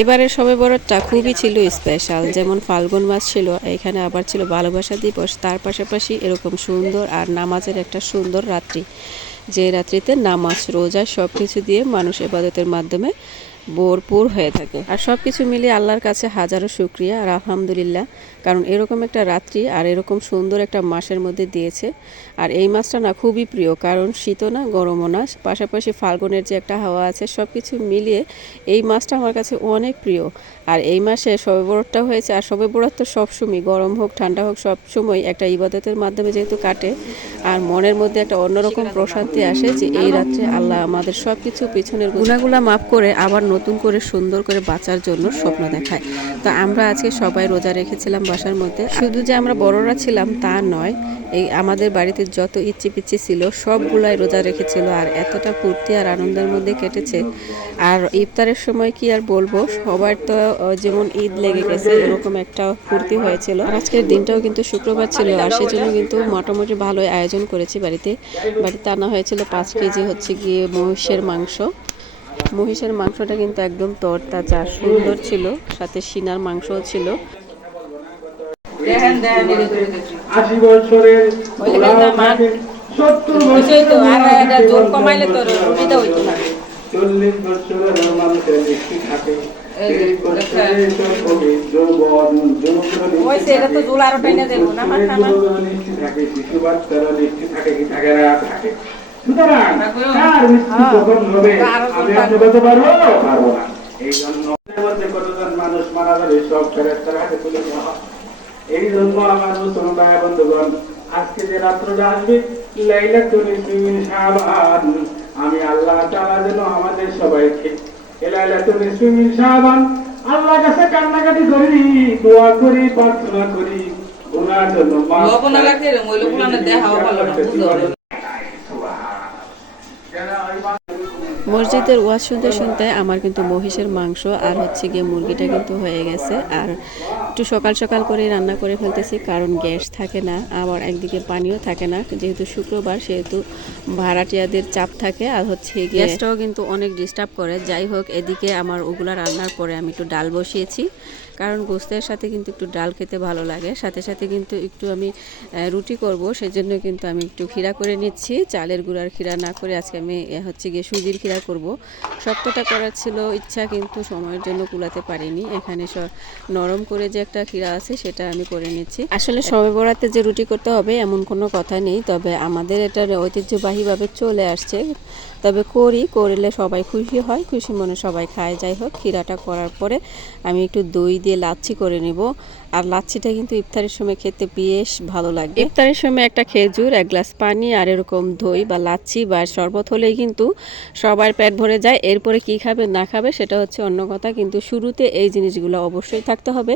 এবারের শবে বরাতটা খুবই ছিল স্পেশাল। যেমন ফাল্গুন মাস ছিল, এখানে আবার ছিল ভালোবাসা দিবস, তার পাশাপাশি এরকম সুন্দর আর নামাজের একটা সুন্দর রাত্রি, যে রাত্রিতে নামাজ রোজা সব কিছু দিয়ে মানুষ ইবাদতের মাধ্যমে ভরপুর হয়ে থাকে। আর সব কিছু মিলিয়ে আল্লাহর কাছে হাজারো শুকরিয়া আর আলহামদুলিল্লাহ, কারণ এরকম একটা রাত্রি আর এরকম সুন্দর একটা মাসের মধ্যে দিয়েছে। আর এই মাসটা না খুবই প্রিয়, কারণ শীতও না গরমও না, পাশাপাশি ফাল্গুনের যে একটা হাওয়া আছে, সব কিছু মিলিয়ে এই মাসটা আমার কাছে অনেক প্রিয়। আর এই মাসে শবে বরাতটা হয়েছে, আর শবে বরাত তো সবসময় গরম হোক ঠান্ডা হোক সবসময় একটা ইবাদতের মাধ্যমে যেহেতু কাটে, আর মনের মধ্যে একটা অন্যরকম প্রশান্তি আসে যে এই রাত্রে আল্লাহ আমাদের সব কিছু পিছনের গুনাহগুলা মাফ করে আবার নতুন করে সুন্দর করে বাঁচার জন্য স্বপ্ন দেখায়। তো আমরা আজকে সবাই রোজা রেখেছিলাম বাসার মধ্যে। শুধু যে আমরা বড়রা ছিলাম তা নয়, এই আমাদের বাড়িতে যত ইচ্ছি পিচ্ছি ছিল সবগুলাই রোজা রেখেছিল, আর এতটা ফুর্তি আর আনন্দের মধ্যে কেটেছে। আর ইফতারের সময় কি আর বলবো, সবার তো যেমন ঈদ লেগে গেছে এরকম একটা ফুর্তি হয়েছিল। আর আজকের দিনটাও কিন্তু শুক্রবার ছিল, আর সেজন্য কিন্তু মোটামুটি ভালোই আয়োজন করেছি বাড়িতে আনা হয়েছিল 5 কেজি হচ্ছে গিয়ে মহিষের মাংসটা কিন্তু একদম তরতাজা সুন্দর ছিল, সাথে সিনার মাংসও ছিল। 80 বছরের 70 বছরের জোর কমাইলে তো রুটিটা হইতো না। 40 বছরের মানুষের মিষ্টি থাকে। মানুষ মারা যাবে সব ফেরেশতার হাতে তুলে দেওয়া হয়। এই জন্য আমার মুসলমান ভাই বন্ধুগণ, আজকে যে রাত্রটা আসবে লাইলাতুল নিসফি শাবান, আমি আল্লাহ তাআলা যেন আমাদের সবাইকে লাইলাতুল নিসফি শাবান আল্লাহর কাছে কান্নাকাটি করি, দোয়া করি, প্রার্থনা করি, গুনার জন্য মাফ লবণ লাগে ওই লোকগুলো দেখাও ভালো না বুঝো। মসজিদের ওয়াজ শুনতে শুনতে আমার কিন্তু মহিষের মাংস আর হচ্ছে গিয়ে মুরগিটা কিন্তু হয়ে গেছে। আর একটু সকাল সকাল করে রান্না করে ফেলতেছি, কারণ গ্যাস থাকে না, আবার একদিকে পানিও থাকে না, যেহেতু শুক্রবার সেহেতু ভাড়াটিয়াদের চাপ থাকে, আর হচ্ছে গ্যাসটাও কিন্তু অনেক ডিস্টার্ব করে। যাই হোক, এদিকে আমার ওগুলা রান্নার পরে আমি একটু ডাল বসিয়েছি, কারণ গোস্তের সাথে কিন্তু একটু ডাল খেতে ভালো লাগে। সাথে সাথে কিন্তু একটু আমি রুটি করব, সেজন্য কিন্তু আমি একটু ক্ষীরা করে নিচ্ছি, চালের গুঁড়ার ক্ষীরা না করে আজকে আমি হচ্ছে গিয়ে সুজির ক্ষীরা করব। শক্তটা করার ছিল ইচ্ছা, কিন্তু সময়ের জন্য কুলাতে পারিনি। এখানে নরম করে যে একটা ক্ষীরা আছে সেটা আমি করে নিচ্ছি। আসলে শবে বরাতে যে রুটি করতে হবে এমন কোনো কথা নেই, তবে আমাদের এটা ঐতিহ্যবাহীভাবে চলে আসছে, তবে করলে সবাই খুশি হয়, খুশি মনে সবাই খায়। যাই হোক, ক্ষীরাটা করার পরে আমি একটু দই দিয়ে লাচ্ছি করে নিব। আর লাচ্ছিটা কিন্তু ইফতারের সময় খেতে বেশ ভালো লাগে। ইফতারের সময় একটা খেজুর, 1 গ্লাস পানি আর এরকম দই বা লাচ্ছি বা শরবত হলেই কিন্তু সবার পেট ভরে যায়। এরপরে কি খাবে না খাবে সেটা হচ্ছে অন্য কথা, কিন্তু শুরুতে এই জিনিসগুলো অবশ্যই থাকতে হবে।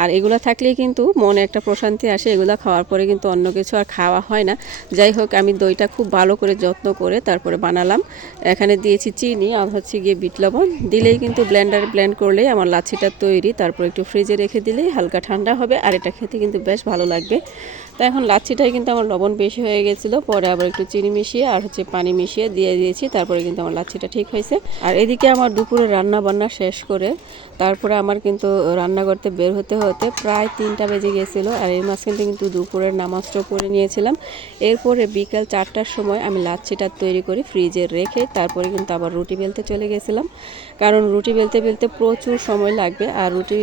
আর এগুলো থাকলেই কিন্তু মনে একটা প্রশান্তি আসে, এগুলো খাওয়ার পরে কিন্তু অন্য কিছু আর খাওয়া হয় না। যাই হোক, আমি দইটা খুব ভালো করে যত্ন করে তারপরে বানালাম। এখানে দিয়েছি চিনি আর হচ্ছে গিয়ে বিট লবণ, দিলেই কিন্তু ব্লেন্ডারে ব্লেন্ড করলেই আমার লাচ্ছিটা তৈরি। তারপর একটু ফ্রিজে রেখে দিলেই হালকা ঠান্ডা হবে, আর এটা খেতে কিন্তু বেশ ভালো লাগবে। তো এখন লাচ্ছিটাই কিন্তু আমার লবণ বেশি হয়ে গেছিলো, পরে আবার একটু চিনি মিশিয়ে আর হচ্ছে পানি মিশিয়ে দিয়ে দিয়েছি, তারপরে কিন্তু আমার লাচ্ছিটা ঠিক হয়েছে। আর এদিকে আমার দুপুরে রান্না বান্না শেষ করে তারপরে আমার কিন্তু রান্না করতে বের হতে হতে প্রায় 3টা বেজে গেছিলো। আর এর মাঝখানে কিন্তু দুপুরের নামাজটাও পড়ে নিয়েছিলাম। এরপরে বিকাল 4টার সময় আমি লাচ্ছিটা তৈরি করে ফ্রিজে রেখে তারপরে কিন্তু আবার রুটি বেলতে চলে গেছিলাম, কারণ রুটি বেলতে বেলতে প্রচুর সময় লাগবে। আর রুটি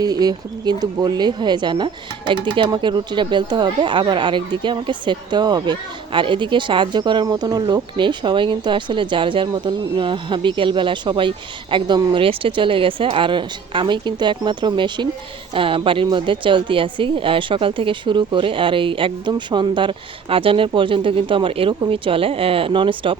কিন্তু বললেই হয়ে যায় না, একদিকে আমাকে রুটিটা বেলতে হবে, আবার আরেক দিকে আমাকে সেঁকতেও হবে। আর এদিকে সাহায্য করার মতনও লোক নেই, সবাই কিন্তু আসলে যার যার মতন বিকেলবেলা সবাই একদম রেস্টে চলে গেছে। আর আমি কিন্তু একমাত্র মেশিন বাড়ির মধ্যে চলতে আছি সকাল থেকে শুরু করে, আর এই একদম সন্ধ্যার আজানের পর্যন্ত কিন্তু আমার এরকমই চলে ননস্টপ।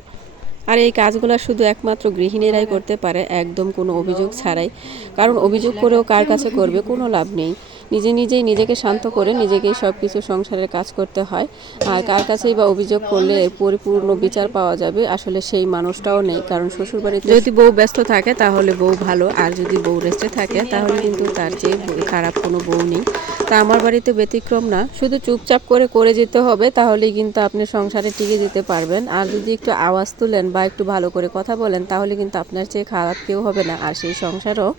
আর এই কাজগুলো শুধু একমাত্র গৃহিণীরাই করতে পারে, একদম কোনো অভিযোগ ছাড়াই, কারণ অভিযোগ করেও কার কাছে করবে, কোনো লাভ নেই। নিজেই নিজেকে শান্ত করে নিজেকেই সব কিছু সংসারের কাজ করতে হয়। আর কার কাছেই বা অভিযোগ করলে পরিপূর্ণ বিচার পাওয়া যাবে, আসলে সেই মানুষটাও নেই। কারণ শ্বশুরবাড়িতে যদি বউ ব্যস্ত থাকে তাহলে বউ ভালো, আর যদি বউ রেস্টে থাকে তাহলে কিন্তু তার চেয়ে খারাপ কোনো বউ নেই। তা আমার বাড়িতে ব্যতিক্রম না, শুধু চুপচাপ করে যেতে হবে, তাহলেই কিন্তু আপনি সংসারে টিকে যেতে পারবেন। আর যদি একটু আওয়াজ তুলেন বা একটু ভালো করে কথা বলেন, তাহলে কিন্তু আপনার চেয়ে খারাপ কেউ হবে না, আর সেই সংসারও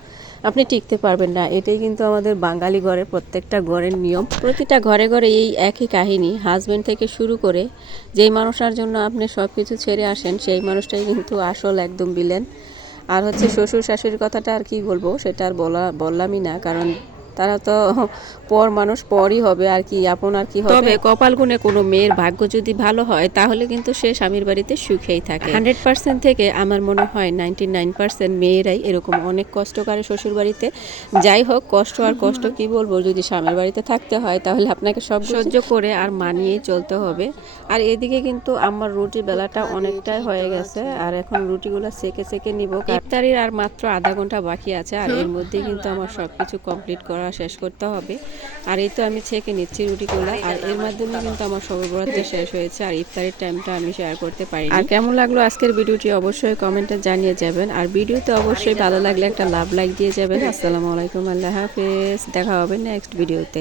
আপনি টিকতে পারবেন না। এটাই কিন্তু আমাদের বাঙালি ঘরের প্রত্যেকটা ঘরের নিয়ম। প্রতিটা ঘরে ঘরে এই একই কাহিনী। হাজবেন্ড থেকে শুরু করে যেই মানুষটার জন্য আপনি সব কিছু ছেড়ে আসেন সেই মানুষটাই কিন্তু আসল একদম ভিলেন। আর হচ্ছে শ্বশুর শাশুড়ির কথাটা আর কি বলবো, সেটা আর বললামই না, কারণ তারা তো পর মানুষ পরই হবে, আর কি আপন আর কি হবে। তবে কপাল গুণে কোনো মেয়ের ভাগ্য যদি ভালো হয় তাহলে কিন্তু সে স্বামীর বাড়িতে সুখেই থাকে। 100% থেকে আমার মনে হয় 99% মেয়েরাই এরকম অনেক কষ্ট করে শ্বশুর বাড়িতে। যাই হোক, কষ্ট আর কষ্ট কি বলবো, যদি স্বামীর বাড়িতে থাকতে হয় তাহলে আপনাকে সব সহ্য করে আর মানিয়েই চলতে হবে। আর এদিকে কিন্তু আমার রুটি বেলাটা অনেকটাই হয়ে গেছে, আর এখন রুটিগুলো সেকে সেকে নিব। ইফতারির আর মাত্র আধা ঘন্টা বাকি আছে, আর এর মধ্যে কিন্তু আমার সবকিছু কমপ্লিট করা শেষ করতে হবে। আর এই তো আমি ছেঁকে নিচ্ছি রুটিগুলো, আর এর মাধ্যমে কিন্তু আমার সবে বরাদ্দ শেষ হয়েছে, আর ইফতারের টাইমটা আমি শেয়ার করতে পারি। আর কেমন লাগলো আজকের ভিডিওটি অবশ্যই কমেন্টে জানিয়ে যাবেন, আর ভিডিওতে অবশ্যই ভালো লাগলে একটা লাভ লাইক দিয়ে যাবেন। আসসালামু আলাইকুম, আল্লাহ হাফেজ, দেখা হবে নেক্সট ভিডিওতে।